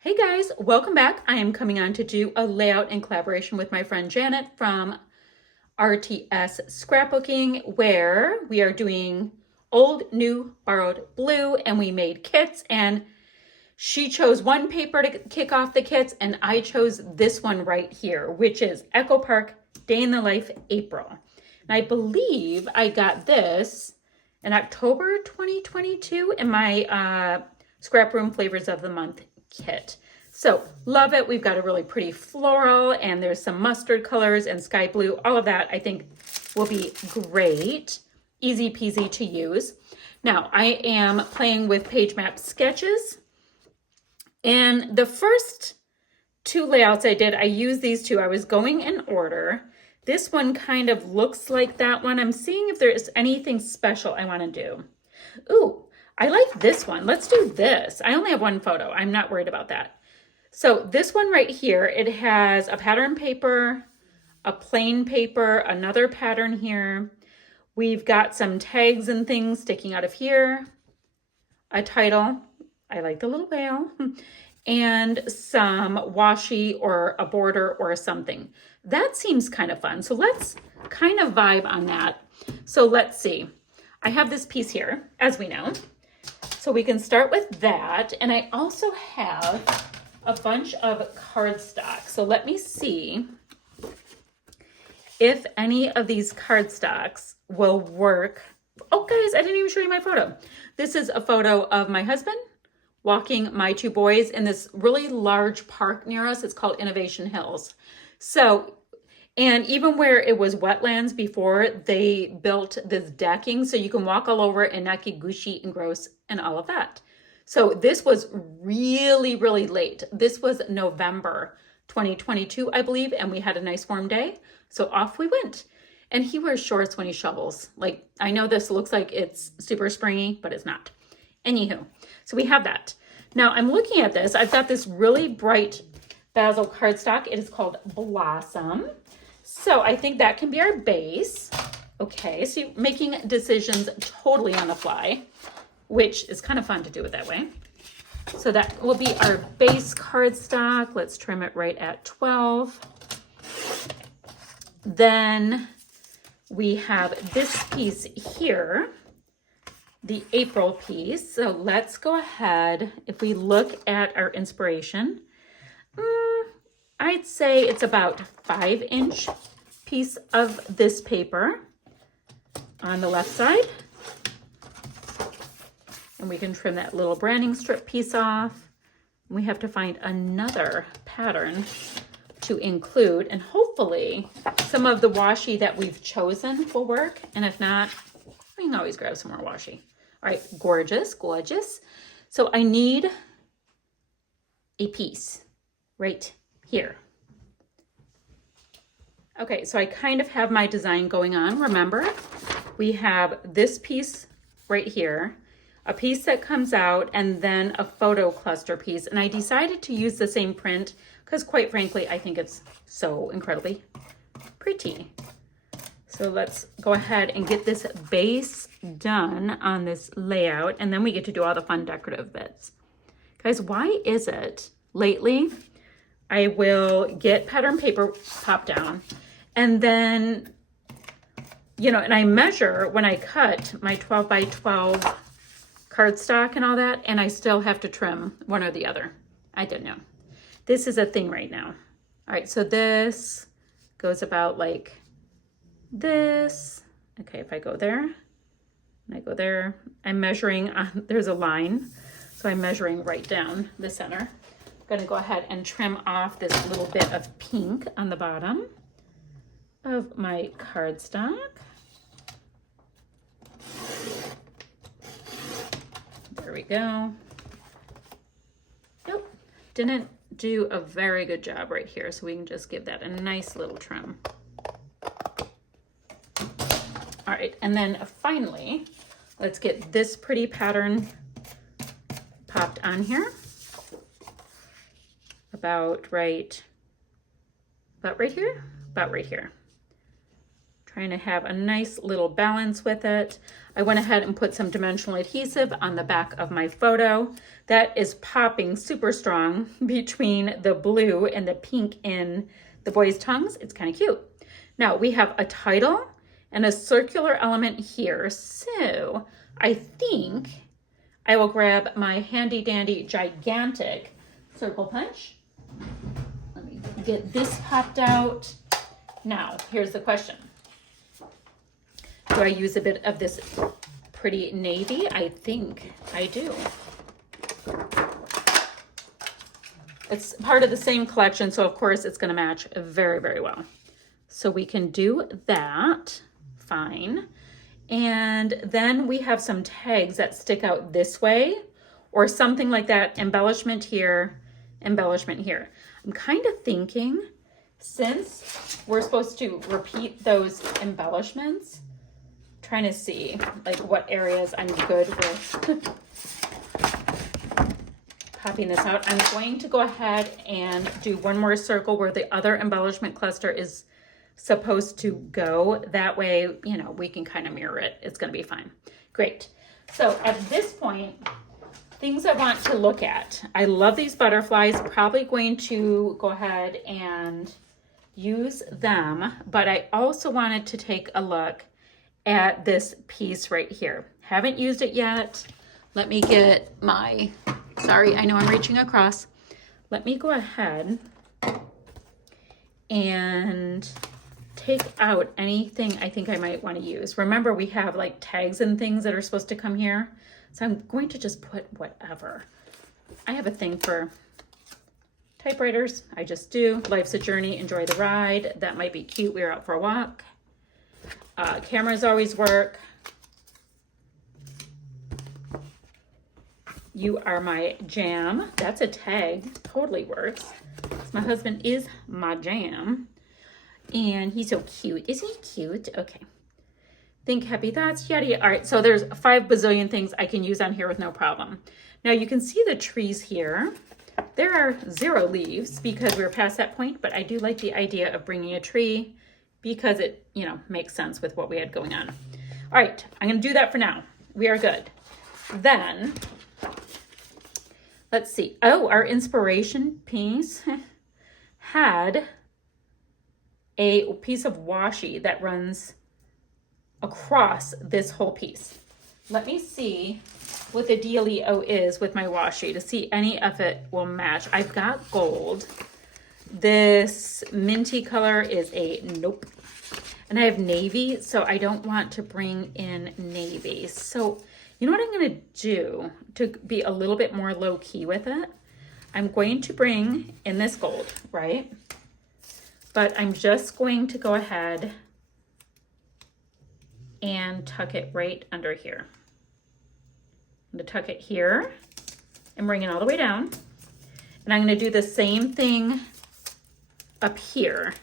Hey guys, welcome back. I am coming on to do a layout in collaboration with my friend Janet from RTS Scrapbooking, where we are doing old, new, borrowed, blue, and we made kits. And she chose one paper to kick off the kits, and I chose this one right here, which is Echo Park Day in the Life April. And I believe I got this in October 2022 in my Scrap Room Flavors of the Month kit. So love it. We've got a really pretty floral, and there's some mustard colors and sky blue. All of that I think will be great. Easy peasy to use. Now I am playing with page map sketches, and the first two layouts I did, I used these two. I was going in order. This one kind of looks like that one. I'm seeing if there's anything special I want to do. Ooh, I like this one. Let's do this. I only have one photo. I'm not worried about that. So this one right here, it has a pattern paper, a plain paper, another pattern here. We've got some tags and things sticking out of here, a title. I like the little whale. And some washi or a border or something. That seems kind of fun. So let's kind of vibe on that. So let's see. I have this piece here, as we know. So we can start with that. And I also have a bunch of cardstock. So let me see if any of these cardstocks will work. Oh guys, I didn't even show you my photo. This is a photo of my husband walking my two boys in this really large park near us. It's called Innovation Hills. So, and even where it was wetlands before, they built this decking so you can walk all over and not get gushy and gross and all of that. So this was really, really late. This was November 2022, I believe, and we had a nice warm day. So off we went. And he wears shorts when he shovels. Like, I know this looks like it's super springy, but it's not. Anywho, so we have that. Now I'm looking at this. I've got this really bright basil cardstock. It is called Blossom. So I think that can be our base. Okay, so you're making decisions totally on the fly, which is kind of fun to do it that way. So that will be our base cardstock. Let's trim it right at 12. Then we have this piece here, the April piece. So let's go ahead. If we look at our inspiration, I'd say it's about 5-inch piece of this paper on the left side. And we can trim that little branding strip piece off. We have to find another pattern to include, and hopefully some of the washi that we've chosen will work. And if not, we can always grab some more washi. All right, gorgeous, gorgeous. So I need a piece right here. Okay, so I kind of have my design going on. Remember, we have this piece right here, a piece that comes out, and then a photo cluster piece. And I decided to use the same print because, quite frankly, I think it's so incredibly pretty. So let's go ahead and get this base done on this layout, and then we get to do all the fun decorative bits. Guys, why is it lately I will get pattern paper popped down, and then, you know, and I measure when I cut my 12 by 12 cardstock and all that, and I still have to trim one or the other. I don't know. This is a thing right now. All right, so this goes about like this. Okay, if I go there and I go there, I'm measuring on, there's a line. So I'm measuring right down the center. I'm gonna go ahead and trim off this little bit of pink on the bottom of my cardstock. There we go. Nope, didn't do a very good job right here. So we can just give that a nice little trim. All right, and then finally, let's get this pretty pattern popped on here. About right here. Trying to have a nice little balance with it. I went ahead and put some dimensional adhesive on the back of my photo. That is popping super strong between the blue and the pink in the boys' tongues. It's kind of cute. Now we have a title and a circular element here. So I think I will grab my handy dandy gigantic circle punch. Let me get this popped out. Now, here's the question. Do I use a bit of this pretty navy? I think I do. It's part of the same collection, so of course it's going to match very, very well. So we can do that. Fine. And then we have some tags that stick out this way or something like that. Embellishment here, embellishment here. I'm kind of thinking, since we're supposed to repeat those embellishments, trying to see like what areas I'm good with popping this out. I'm going to go ahead and do one more circle where the other embellishment cluster is supposed to go. That way, you know, we can kind of mirror it. It's going to be fine. Great. So at this point, things I want to look at. I love these butterflies. Probably going to go ahead and use them, but I also wanted to take a look at this piece right here. Haven't used it yet. Let me get my, sorry, I know I'm reaching across. Let me go ahead and take out anything I think I might want to use. Remember, we have like tags and things that are supposed to come here. So I'm going to just put whatever. I have a thing for typewriters. I just do. Life's a journey, enjoy the ride. That might be cute. We're out for a walk. Cameras always work. You are my jam. That's a tag. Totally works. My husband is my jam. And he's so cute. Isn't he cute? Okay. Think happy thoughts, yada yada. All right, so there's 5 bazillion things I can use on here with no problem. Now you can see the trees here. There are 0 leaves because we're past that point, but I do like the idea of bringing a tree because it, you know, makes sense with what we had going on. All right, I'm gonna do that for now. We are good. Then, let's see. Oh, our inspiration piece had a piece of washi that runs across this whole piece. Let me see what the dealio is with my washi to see any of it will match. I've got gold. This minty color is a nope. And I have navy, so I don't want to bring in navy. So you know what I'm gonna do to be a little bit more low key with it? I'm going to bring in this gold, right? But I'm just going to go ahead and tuck it right under here. I'm gonna tuck it here and bring it all the way down. And I'm gonna do the same thing up here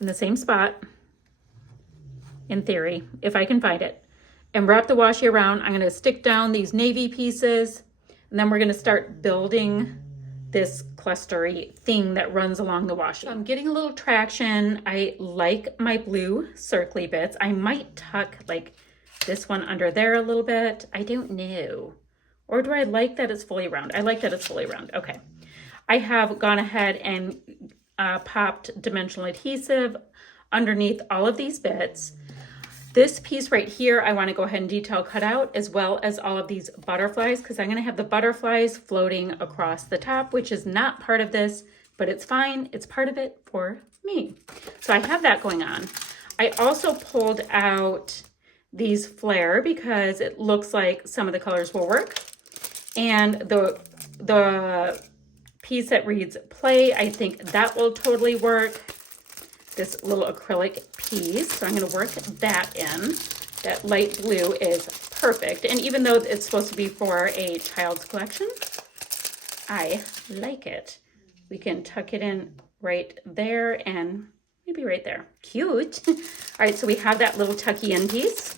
in the same spot, in theory, if I can find it, and wrap the washi around. I'm gonna stick down these navy pieces, and then we're gonna start building this clustery thing that runs along the washi. So I'm getting a little traction. I like my blue circly bits. I might tuck like this one under there a little bit. I don't know. Or do I like that it's fully round? I like that it's fully round. Okay. I have gone ahead and popped dimensional adhesive underneath all of these bits. This piece right here, I want to go ahead and detail cut out, as well as all of these butterflies, because I'm going to have the butterflies floating across the top, which is not part of this, but it's fine. It's part of it for me. So I have that going on. I also pulled out these flare because it looks like some of the colors will work. And the piece that reads play, I think that will totally work. This little acrylic piece. So I'm going to work that in. That light blue is perfect. And even though it's supposed to be for a child's collection, I like it. We can tuck it in right there and maybe right there. Cute. All right, so we have that little tucky in piece.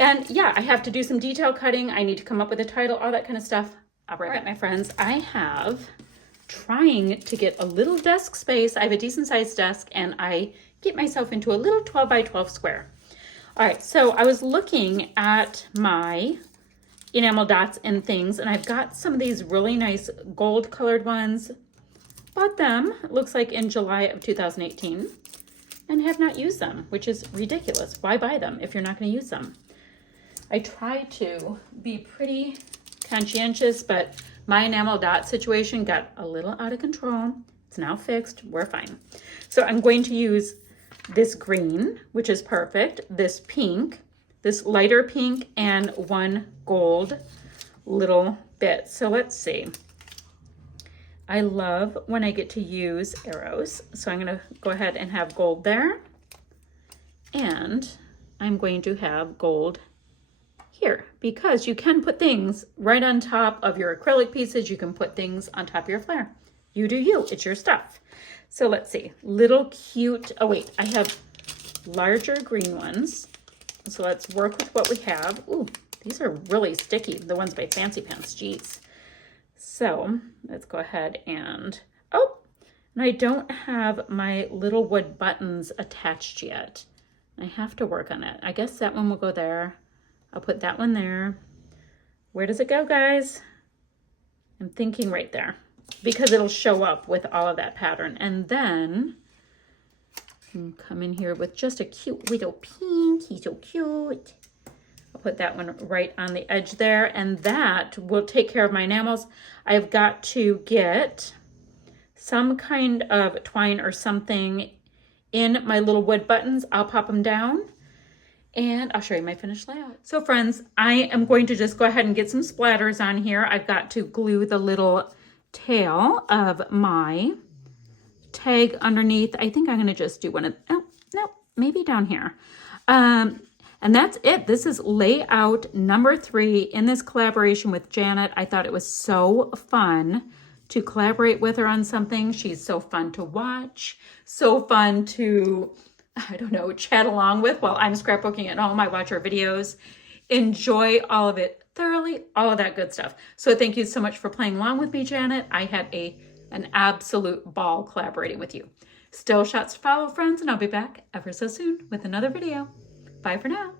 And yeah, I have to do some detail cutting. I need to come up with a title, all that kind of stuff. All right, my friends, I have trying to get a little desk space. I have a decent sized desk and I get myself into a little 12 by 12 square. All right, so I was looking at my enamel dots and things, and I've got some of these really nice gold colored ones. Bought them, it looks like in July of 2018, and have not used them, which is ridiculous. Why buy them if you're not going to use them? I try to be pretty conscientious, but my enamel dot situation got a little out of control. It's now fixed. We're fine. So I'm going to use this green, which is perfect, this pink, this lighter pink, and one gold little bit. So let's see. I love when I get to use arrows. So I'm going to go ahead and have gold there. And I'm going to have gold here, because you can put things right on top of your acrylic pieces. You can put things on top of your flare. You do you, it's your stuff. So let's see, little cute, oh wait, I have larger green ones. So let's work with what we have. Ooh, these are really sticky, the ones by Fancy Pants, geez. So let's go ahead and, oh, and I don't have my little wood buttons attached yet. I have to work on that. I guess that one will go there. I'll put that one there. Where does it go, guys? I'm thinking right there, because it'll show up with all of that pattern. And then come in here with just a cute little pink. He's so cute. I'll put that one right on the edge there, and that will take care of my enamels. I've got to get some kind of twine or something in my little wood buttons. I'll pop them down, and I'll show you my finished layout. So friends, I am going to just go ahead and get some splatters on here. I've got to glue the little tail of my tag underneath. I think I'm going to just do one of, oh, no, maybe down here. And that's it. This is layout number 3 in this collaboration with Janet. I thought it was so fun to collaborate with her on something. She's so fun to watch, so fun to, I don't know, chat along with while I'm scrapbooking at home. I watch her videos, enjoy all of it thoroughly, all of that good stuff. So thank you so much for playing along with me, Janet. I had an absolute ball collaborating with you. Still shots to follow, friends, and I'll be back ever so soon with another video. Bye for now.